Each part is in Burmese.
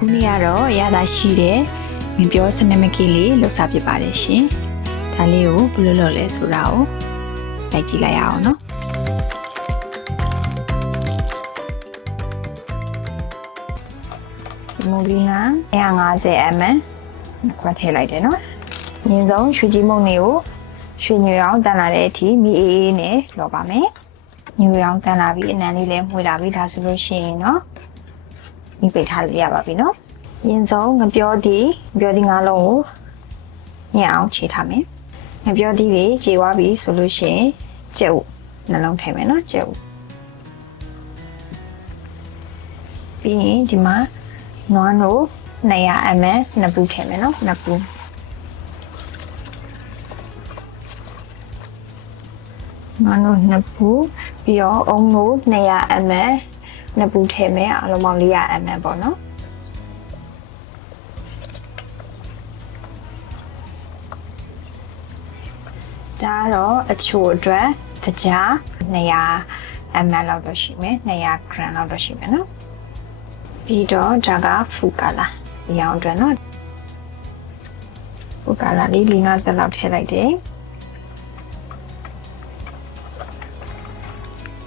ခုနေ့ကတော့ရတာရှိတဲ့ငပြောစနစ်မကီလေးလှူစားပြပါတယ်ရှင်ဒါလေးကိုဘယ်လိုလုပ်လဲဆိုတာကိုလိုက်ကြည့်လိုက်ရအောင်နော်စမူလီနာ150 ml ခွက်ထည့်လိုက်တယ်နော်။မြင်းဆုံးရွှေကြီးမုံတွေကိုရွှေညွေအောင်တန်လာတဲ့အထိမီအေးအေးနဲ့လောပါမယ်။ညွေအောင်တန်လာပြီးအနံလေးလည်းမှွေလာပြီးဒါဆိုလို့ရှိရင်နော်။ မိပိတ်ထားလို့ရပါပြီနော်။မြင်းဆုံးငပြောသည်ငပြောသည်ငါးလုံးကိုညံ့အောင်ခြေထားမယ်။ငပြောသည်တွေခြေသွားပြီဆိုလို့ရှိရင်ကျုပ်နှလုံးထည့်မယ်နော်ကျုပ်ပြီးရင်ဒီမှာနွားနို့200 ml နှစ်ပူထည့်မယ်နော်နှစ်ပူနွားနို့နှစ်ပူပြီးတော့အုံနို့200 ml နှစ်ပူထည့်မယ်အလုံးပေါင်း 400 ml ပေါ့နော်ဒါကတော့အချိုအတွက်တကြား200 ml လောက်တော့ရှိမယ်200 gram လောက်တော့ရှိမယ်နော်ပြီးတော့ဒါကဖူကာလာဒီအောင်အတွက်နော်ဖူကာလာလေး50လောက်ထည့်လိုက်တယ်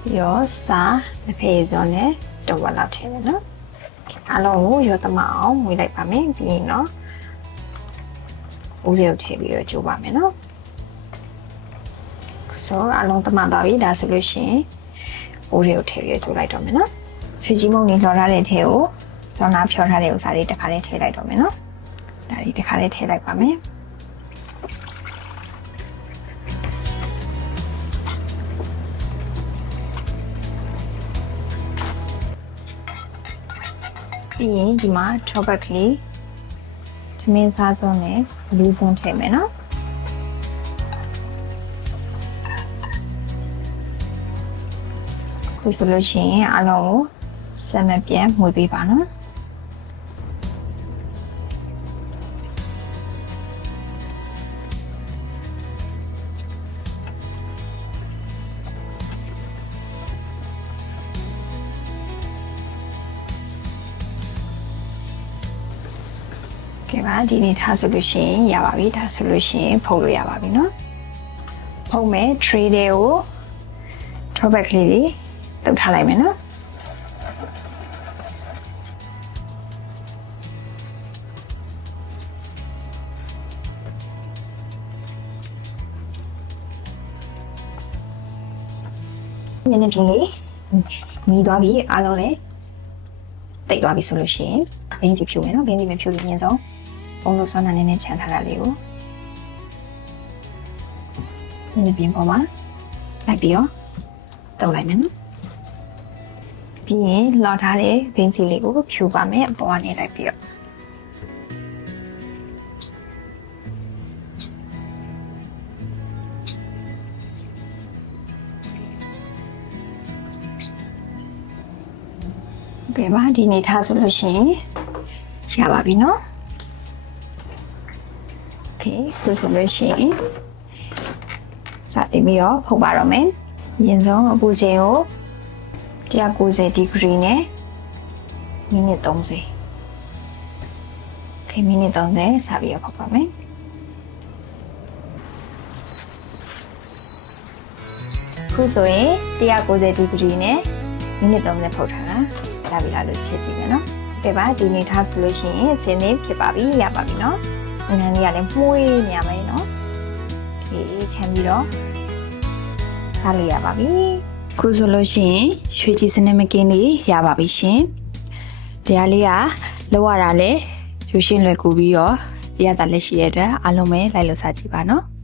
ပြီးတော့စာတစ်ဖေစုံနဲ့တဝက်လောက်ထည့်မယ်နော်အလုံးကိုရောသမအောင်မွေးလိုက်ပါမယ်ပြီးရင်တော့ဦးလေးကိုထည့်ပြီးတော့ကြိုးပါမယ်နော်ဆိုအလုံးသမသွားပြီဒါဆိုလို့ရှိရင်ဦးလေးကိုထည့်ပြီးတော့ကြိုးလိုက်တော့မယ်နော်ဆွေကြီးမုံနေလှော်ထားတဲ့ထဲကိုစောနာဖြောထားတဲ့ဥစားလေးတစ်ခါလေးထည့်လိုက်တော့မယ်နော်ဒါလေးတစ်ခါလေးထည့်လိုက်ပါမယ် ပြီးရင်ဒီမှာ chocolate ကလေးသမင်းစားစုံနဲ့လေးစုံထည့်မယ်နော်ခုဆိုလို့ရှိရင်အလုံးကိုစက်မပြတ်မှုပေးပါနော် ကဲပါဒီနေ့ထားဆိုလို့ရှိရင်ရပါပြီဒါဆိုလို့ရှိရင်ဖုတ်လို့ရပါပြီเนาะဖုတ်မယ် tray တွေကို drawback လေးတွေတုတ်ထားလိုက်မယ်เนาะ မျက်နှာပြင်လေးမြည်သွားပြီအားလုံးလည်း တိတ်သွားပြီဆိုလို့ရှိရင်ဘင်းစီဖြူမယ်နော်ဘင်းစီမဖြူလို့မြင်ဆုံးပုံလို့ဆောင်းနာနေနဲ့ခြံထားတာလေးကိုမျက်နှာပြင်ပေါ်မှာလိုက်ပြီးတော့တုပ်လိုက်မယ်နော်ပြီးရင်လော်ထားတဲ့ဘင်းစီလေးကိုဖြူပါမယ်အပေါ်ကနေလိုက်ပြီးတော့ โอเคပါဒီနေထားဆိုလို့ရှိရင်ရပါပြီเนาะโอเคဆိုဆိုလို့ရှိရင်စတင်ပြီးတော့ဖုတ်ပါတော့မယ်ရင်ဆုံးအပူချိန်ကို190ဒီဂရီနဲ့မိနစ်30โอเคမိနစ်30စပြီးတော့ဖုတ်ပါမယ်ခုဆိုရင်190ဒီဂရီနဲ့မိနစ်30ဖုတ်ထားတာ ရပြီလားလို့ချက်ကြည့်မယ်နော်။ကဲပါဒီနေ့ထားဆိုလို့ရှိရင်စင်းနေဖြစ်ပါပြီရပါပြီနော်။ငန်းလေးကလည်းမှုေးနေရမယ်နော်။ဒီခံပြီးတော့စားလို့ရပါပြီ။ခုဆိုလို့ရှိရင်ရွှေကြည်စနစ်မကင်းလေးရပါပြီရှင်။တရားလေးကလောက်ရတာလေရွှေရှင်းလွယ်ကူပြီးတော့ရတာလက်ရှိရဲ့အတွက်အားလုံးပဲလိုက်လို့စားကြည့်ပါနော်။